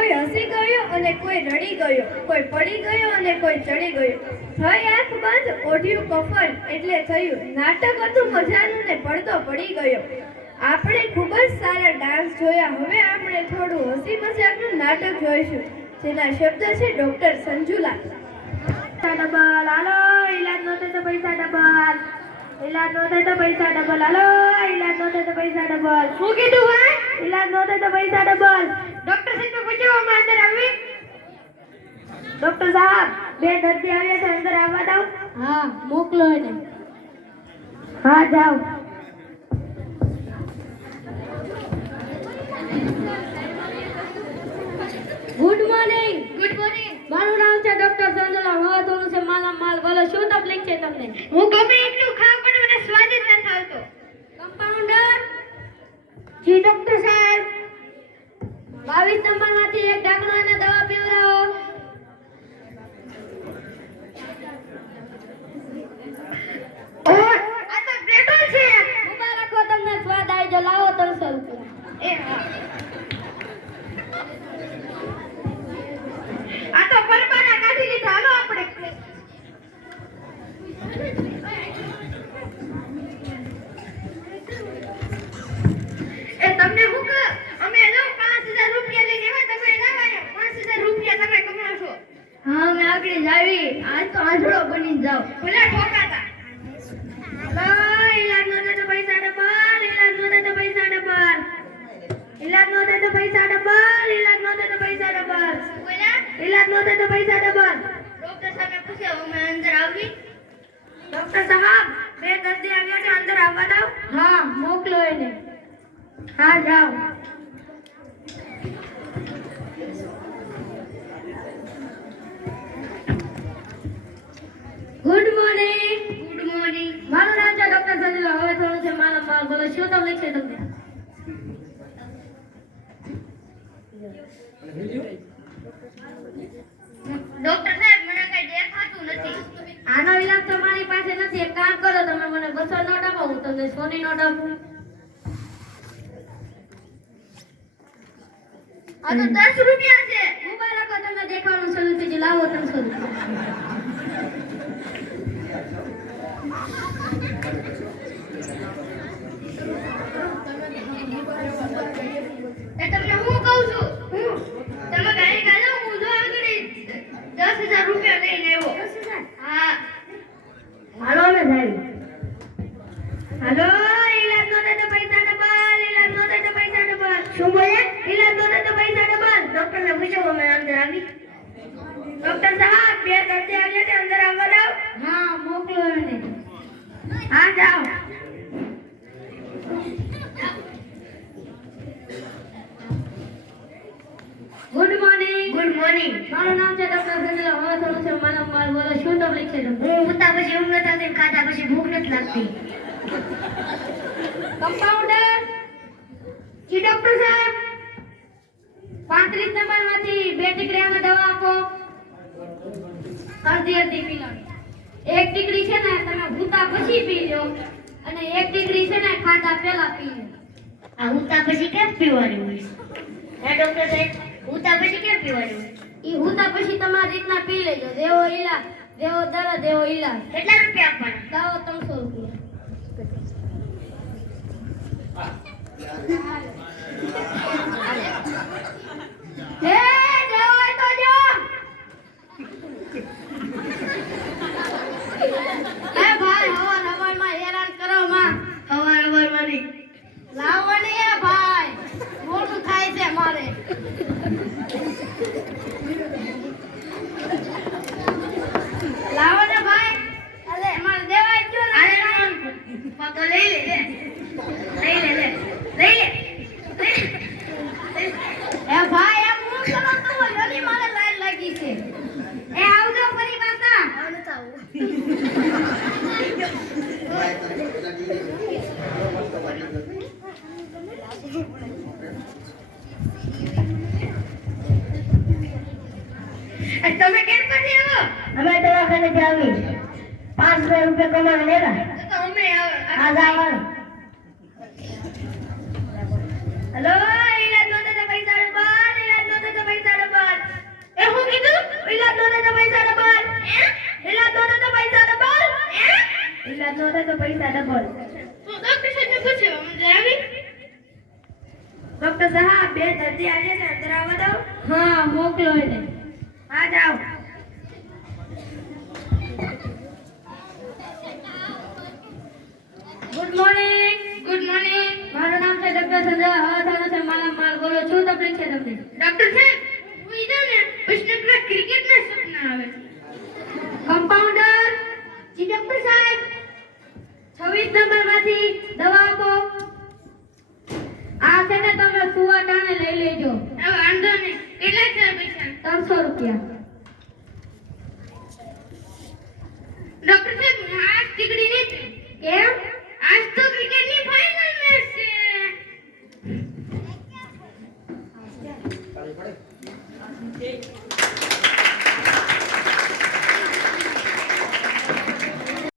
કોઈ હસી ગયો અને કોઈ રડી ગયો, કોઈ પડી ગયો અને કોઈ ચડી ગયો. થઈ આંખ બંધ, ઓઢ્યું કફન, એટલે થયું નાટક હતું મજાનું ને પડતો પડી ગયો. આપણે ખૂબ જ સારા ડાન્સ જોયા. હવે આપણે થોડું હસી મજાકનું નાટક જોઈશું, જેના શબ્દ છે ડોક્ટર સંજુલા. ડબલ હાલો, ઈલાજ નો થાય તો પૈસા ડબલ. ઈલાજ નો થાય તો પૈસા ડબલ. હાલો, ઈલાજ નો થાય તો પૈસા ડબલ. શું કીધું ભાઈ? ઈલાજ નો થાય તો પૈસા ડબલ. ડોક્ટર સાહેબ પૂછો, અમે અંદર આવી. ડોક્ટર સાહેબ, બે દર્દી આવ્યા છે, અંદર આવવા દો. હા, મોકલો એને. હા, જાઓ. Good morning. Good morning. મારું નામ છે ડોક્ટર સંજુલા. હવે થોડું છે માલ બોલો, શું તકલીફ છે તમને? હું ગમે એટલું ખાઉં પણ મને સ્વાદ જ નથી આવતો. કમ્પાઉન્ડર. જી ડોક્ટર સાહેબ. 22 નંબરમાંથી એક ઢાંકણો અને દવા પીવડાવો. ઓહ, આ તો ડેટોલ છે. ઉભા રાખો, તમને સ્વાદ આવી જો. લાવો 300 રૂપિયા. એ હા. આ તો પરબાના કાઢી લીધા. હાલો આપણે. એ તમને હું કહું, અમે જો 5000 રૂપિયા લઈને આવ્યા, તમે લાવ્યા 5000 રૂપિયા તમે કમાશો. હા, મેં આગળ જ આવી. આજ તો આંધળો બની જાવ. ભલે ઠોકાતા. હાલો, ઈલાજ નો થાય તો પૈસા ડબલ. ઈલાજ નો થાય તો પૈસા ડબલ. ઈલાજ નો થાય તો પૈસા ડબલ. ઈલાજ નો થાય તો પૈસા ડબલ. ઈલાજ નો થાય તો પૈસા ડબલ. ડોક્ટર સાહેબે પૂછ્યું, અમે અંદર આવી. ડોક્ટર સાહેબ, બે દર્દી આવ્યા છે, અંદર આવવા દો. હા, મોકલો એને. હા, જાઓ. Good morning. Good morning. મારું નામ છે ડોક્ટર સંજુલા. હવે થોડું છે માલ બોલો, શું તકલીફ છે તમને? ડોક્ટર સાહેબ, મને કઈ દેખાતું નથી. આનો ઈલાજ તો મારી પાસે નથી. એક કામ કરો, તમે મને 200 નોટ આપો, હું તમને 100 ની નોટ આપું. આ તો 10 રૂપિયા છે. ઉભા રાખો, તમને દેખાવાનું શરૂ થઈ ગયું. લાવો 300 રૂપિયા. એ તમને હું કહું છું, તમે ગાડી કાઢો, હું જો આગળ 10,000 રૂપિયા લઈને આવ્યો. હા. હાલો ને સાહેબ. હાલો, ઈલાજ નો થાય તો પૈસા ડબલ. ઈલાજ નો થાય તો પૈસા ડબલ. શું બોલે? ઈલાજ નો થાય તો પૈસા ડબલ. ડોક્ટર ને પૂછો, અમે અંદર આવી. ડોક્ટર સાહેબ, બે દર્દી આવ્યા છે, અંદર આવવા દો. હા, મોકલો એને. હા, જાઓ. Good morning. Good morning. મારું નામ છે ડોક્ટર સંજુલા. હવે થોડું છે માલ બોલો, શું તકલીફ છે તમને? હું ઉતા પછી ઊંઘ નથી આવતી, ખાધા પછી ભૂખ નથી લાગતી. કમ્પાઉન્ડર. જી ડોક્ટર સાહેબ. 35 નંબરમાંથી 2 ટીકડીની દવા આપો. અડધી પી લો. એક ટીકડી છે ને તમે ભૂતા પછી પી લો, અને એક ટીકડી છે ને ખાધા પહેલા પી લો. આ ઉતા પછી કેમ પીવાની હોય? હે ડોક્ટર સાહેબ, ઉતા પછી કેમ પીવાની હોય? ઈ ભૂતા પછી તમારી રીતના પી લેજો. દેવો ઈલાજ, દેવો દર્દ, દેવો ઈલાજ. કેટલા રૂપિયા આપવાના? લાવો 300 રૂપિયા. હે જાઓ હોય તો જો. એ ભાઈ, હવારમાં હેરાન કરો માં. હવાર ની લાવો ને એ ભાઈ, મોડું થાય છે મારે. લાવો ને ભાઈ. અરે મારે દેવાય જ ને. તો લઈ લે. એ ભાઈ, એમ હું કરો તો જલ્દી મારે લાઈન લાગી છે. એ આવજો ફરી પાછા. તમે કેમ કરી આવો? અમે દવાખાને જાવી 500 રૂપિયા કમાવા લેવા. તો અમે આ જાવાનું. હેલો, ઈલાજ નો થાય તો પૈસા ડબલ. ઈલાજ નો થાય તો પૈસા ડોક્ટર સાહેબ બે દર્દી આવ્યા છે અંદર આવવા દો. હા મોકલો એને. હા જાઓ. Good morning. Good morning. મારું નામ છે ડોક્ટર સંજય હવાથાનો છે માલ બોલો શું તકલીફ છે તમને? ડોક્ટર સાહેબ હું ઈધો ને પછી ક્રિકેટના સપના આવે. કમ્પાઉન્ડર જી ડોક્ટર સાહેબ. 26 નંબરમાંથી દવા આપો. આ છે ને તમે સુવા ટાણે લઈ લેજો. હવે વાંધો નહીં. કેટલા છે પૈસા? 300 રૂપિયા. ડોક્ટર સાહેબ આજ ટીકડી નથી. કેમ? આજ તો ક્રિકેટની ફાઇનલ મેચ છે. પડે